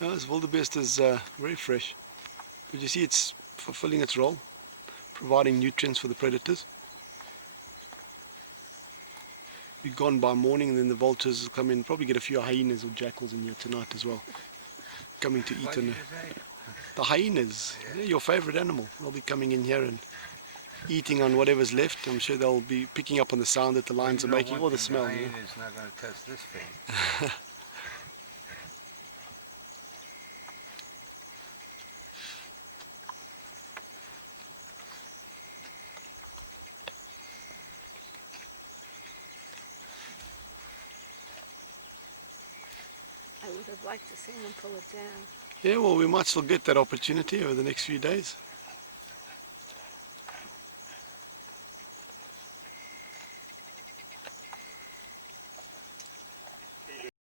This wildebeest is very fresh, but you see it's fulfilling its role, providing nutrients for the predators. We're gone by morning, and then the vultures will come in, probably get a few hyenas or jackals in here tonight as well, coming to eat on the hyenas. Yeah, your favorite animal. They'll be coming in here and eating on whatever's left. I'm sure they'll be picking up on the sound that the lions are making, or the smell. The hyena's not going to touch this thing. I would have liked to see them pull it down. Yeah, well, we might still get that opportunity over the next few days.